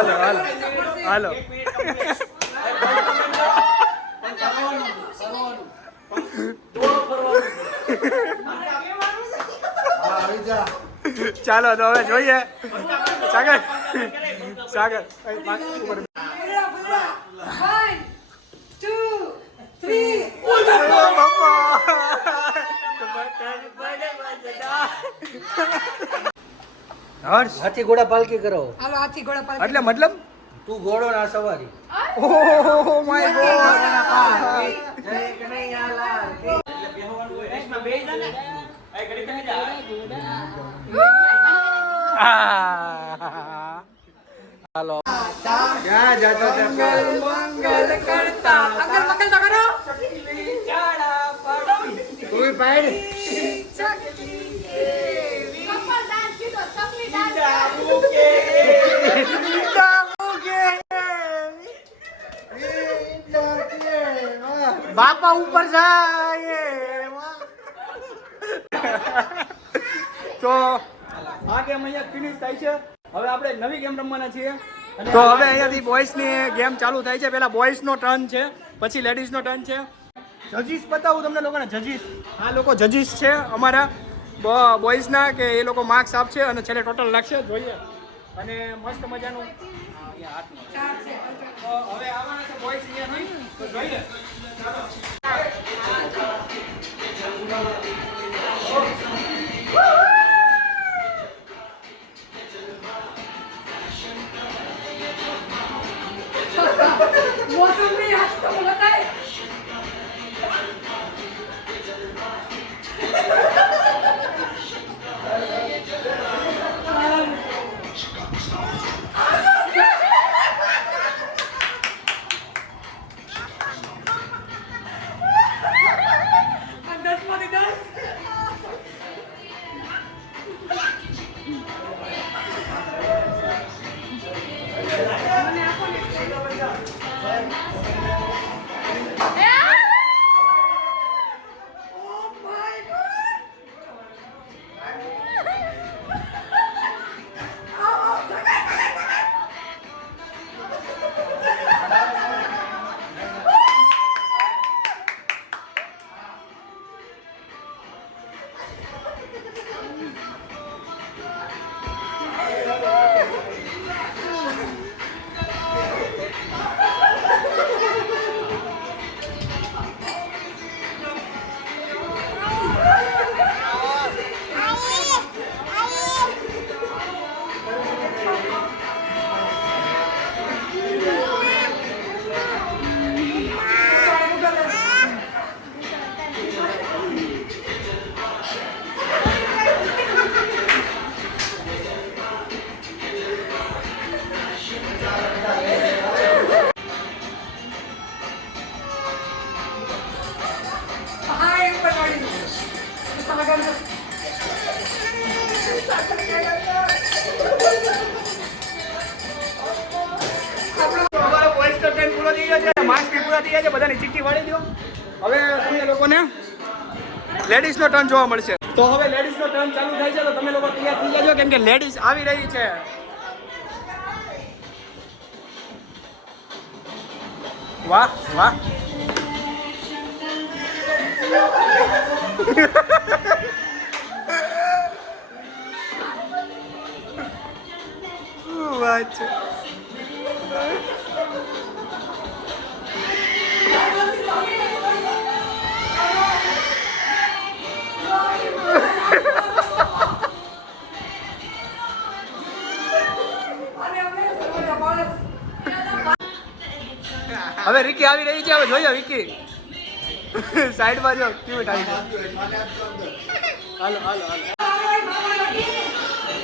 હાલો હાલો હાલો ચાલો તો હવે જોઈએ સાગર સાગર 1 2 3 હાથી ઘોડા પાલકી કરો. હાલો હાથી ઘોડા પાલકી. એટલે મતલબ તું ઘોડો ના સવારી. ઓહ માય ગોડ જય કનૈયાલાલ કી. હાલો જા જાતો મંગલ કરતા અગર મંગલ તો કરો. કોઈ પાડ બાપા ઉપર જાય તો આ ગેમ અહીંયા ફિનિશ થાય છે. હવે આપણે નવી ગેમ રમવાના છીએ. તો હવે અહીંયાથી બોયઝની ગેમ ચાલુ થાય છે. પહેલા બોયઝનો ટર્ન છે, પછી લેડીઝનો ટર્ન છે. જજીસ બતાવું તમને લોકોને. જજીસ આ લોકો જજીસ છે અમારા બોયઝના, કે એ લોકો માર્ક્સ આપશે અને છેલ્લે ટોટલ લાગશે. જોઈએ અને મસ્ત મજાનું તો હવે આવવાના છે બોયઝ અહીંયા નહીં તો જોઈએ. मौसम में आज तो बोलता है બધાની ચીઠી વાળી દો. હવે તમને લોકોને લેડીઝનો ટર્ન જોવા મળશે. તો હવે લેડીઝનો ટર્ન ચાલુ થાય છે, તો તમે લોકો તૈયાર થઈ જાજો, કેમ કે લેડીઝ આવી રહી છે. વાહ વાહ વાત છે. હવે રિકી આવી રહી છે. હવે જોઈએ વિકી સાઈડમાં જો કેવી ટાઈ છે. હાલો હાલો હાલો.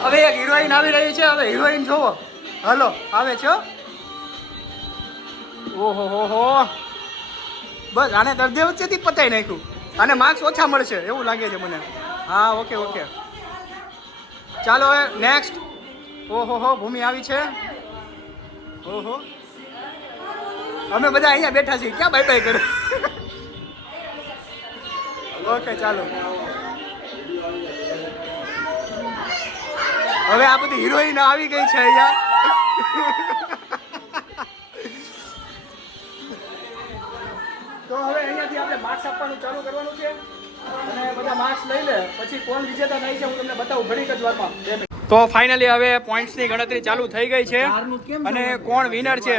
હવે એક હિરોઈન આવી રહી છે. હવે હિરોઈન જોવો. હાલો આવે છે. ઓહો હો હો બસ આને દર્દે વચ્ચેથી પતાઈ નાખ્યું. આને માર્ક્સ ઓછા મળશે એવું લાગે છે મને. હા ઓકે ઓકે ચાલો હવે નેક્સ્ટ. ઓહો હો ભૂમિ આવી છે. ઓહો અમે બધા અહીંયા બેઠા છીએ. ક્યાં બાય બાય કરે. ઓકે ચાલો હવે આ બધી હિરોઈન આવી ગઈ છે અહીંયા. આપવાનું ચાલુ કરવાનું છે અને બધા માર્ક્સ લઈ લે પછી કોણ વિજેતા થાય છે હું તમને બતાવું ઘડીક જ વારમાં 2 મિનિટ. તો ફાઇનલી હવે પોઈન્ટ્સની ગણતરી ચાલુ થઈ ગઈ છે અને કોણ વિનર છે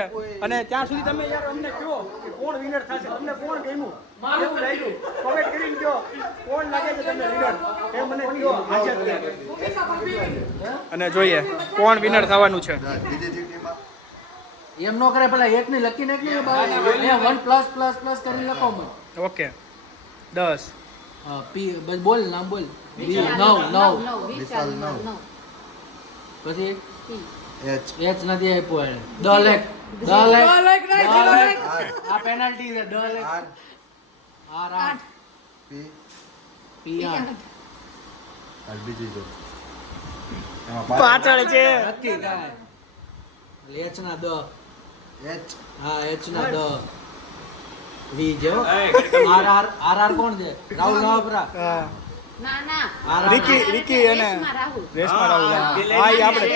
અને ત્યાં સુધી તમે યાર અમને કહો કે કોણ વિનર થશે, તમને કોણ ગમ્યું, કેવું લાગ્યું, કોમેન્ટ કરીને કહો કોણ લાગે છે તમને વિનર એ મને કહો આજે જ. અને જોઈએ કોણ વિનર થવાનું છે. એમ નો કરે પેલા એક ની લકી નાખી બહાર 1 પ્લસ પ્લસ પ્લસ કરી લખો મને. ઓકે 10 પી બસ બોલ નામ બોલ. 9 પછી એચ નથી આપ્યો એને 10 લાખ 10 લાખ આ પેનલ્ટી છે 10 લાખ આર 8 પી 8 પાછળ છે નથી કાય એચ ના 10 એચ હા એચ ના 10 વી જો આર કોણ છે રાહુલ નવાપરા હા. ના ના રિકી અને રેશમા રાહુલ હા એ આપણે છે.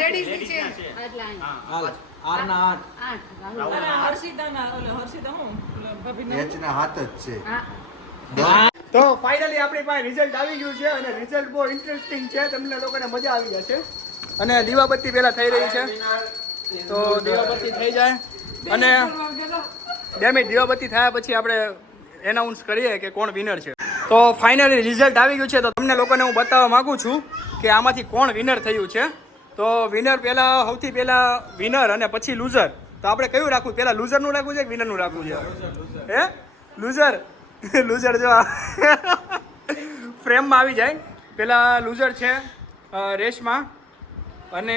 લેડીઝ ની છે આટલા હાલ આર ના 8 રાહુલ એચ ના હાથ જ છે. તો ફાઇનલી આપણી પાસે રિઝલ્ટ આવી ગયું છે અને રિઝલ્ટ બહુ ઇન્ટરેસ્ટિંગ છે, તમને લોકોને મજા આવી જશે. અને દીવાબત્તી પહેલા થઈ રહી છે તો દીવાબત્તી થઈ જાય અને 2 મિનિટ દીવાબત્તી થયા પછી આપણે એનાઉન્સ કરીએ કે કોણ વિનર છે. તો ફાઇનલી રિઝલ્ટ આવી ગયું છે તો તમને લોકોને હું બતાવવા માંગુ છું કે આમાંથી કોણ વિનર થયું છે. તો વિનર પહેલા સૌથી પહેલા વિનર અને પછી લૂઝર. તો આપણે કયું રાખવું, પહેલા લૂઝરનું રાખવું છે કે વિનરનું રાખવું છે? હે લૂઝર લૂઝર જો ફ્રેમમાં આવી જાય. પહેલા લૂઝર છે રેશમા અને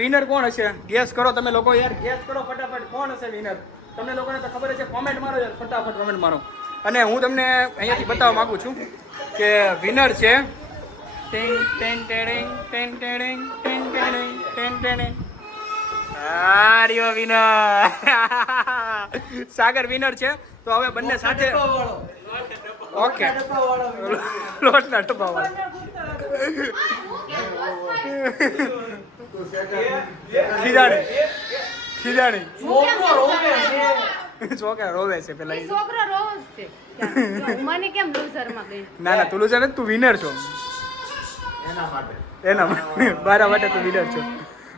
વિનર કોણ હશે ગેસ કરો તમે લોકો યાર. ગેસ કરો ફટાફટ કોણ હશે વિનર, તમને લોકોને તો ખબર છે, કોમેન્ટ મારો યાર ફટાફટ કમેન્ટ મારો. અને હું તમને અહીંયાથી બતાવવા માંગુ છું કે વિનર છે ટેન ટેન ટેડિંગ ટેન ટેડિંગ ટેન ટેડિંગ ટેન ટેડિંગ આ રહ્યો વિનર. સાગર વિનર છે. તો હવે બંને સાથે ઓકે લોટના ડબ્બા વાળો ખીજાણી ખીજાણી છોકરા રોવે છે પેલા ઈ. છોકરો રોજ છે મને કેમ લૂઝર માં ગઈ ના ના તું લોઝર નથી, તું વિનર છો એના માટે મારા માટે તું વિનર છો.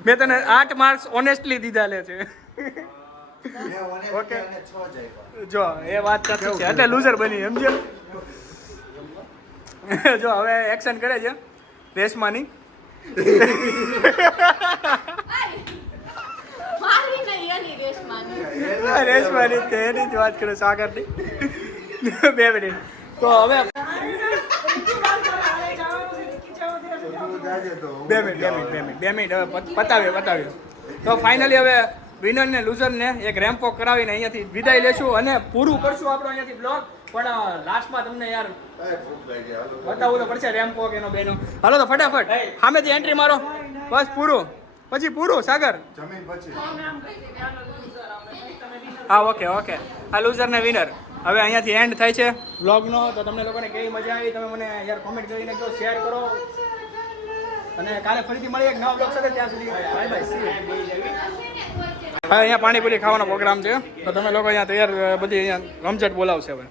મેં તને 8 માર્ક્સ ઓનેસ્ટલી દીધા લે છે. ઓકે જો એ વાત સાચી છે એટલે લૂઝર બની સમજ્યો. જો હવે એક્શન કરે છે રેશમાની. મારી નહીં એની રેશમાની રેશમાની તેની જ વાત કરો સાગરની. 2 મિનિટ તો હવે 2 મિનિટ હવે પતાવ્યો. તો ફાઇનલી હવે વિનર ને લૂઝર ને એક રેમ્પ વોક કરાવીને અહીંયાથી વિદાય લેશું અને પૂરું કરશું આપણો અહીંયાથી બ્લોગ. પણ લાસ્ટમાં તમને યાર બતાવવું તો પડશે રેમ્પ વોક એનો બેનો. હાલો તો ફટાફટ સામેથી એન્ટ્રી મારો બસ પૂરું પછી પૂરું સાગર. જમીન પછી હા ઓકે આ લૂઝર ને વિનર હવે અહીંયાથી એન્ડ થાય છે બ્લોગનો. તો તમને લોકોને કેવી મજા આવી તમે મને યાર કોમેન્ટ કરીને કહો, શેર કરો અને કાલે ફરીથી મળીએ એક નવા બ્લોગ સાથે. ત્યાં સુધી બાય બાય. હા અહીંયા પાણીપુરી ખાવાનો પ્રોગ્રામ છે તો તમે લોકો અહીંયા તૈયાર બધી અહીંયા રમઝટ બોલાવશે હવે.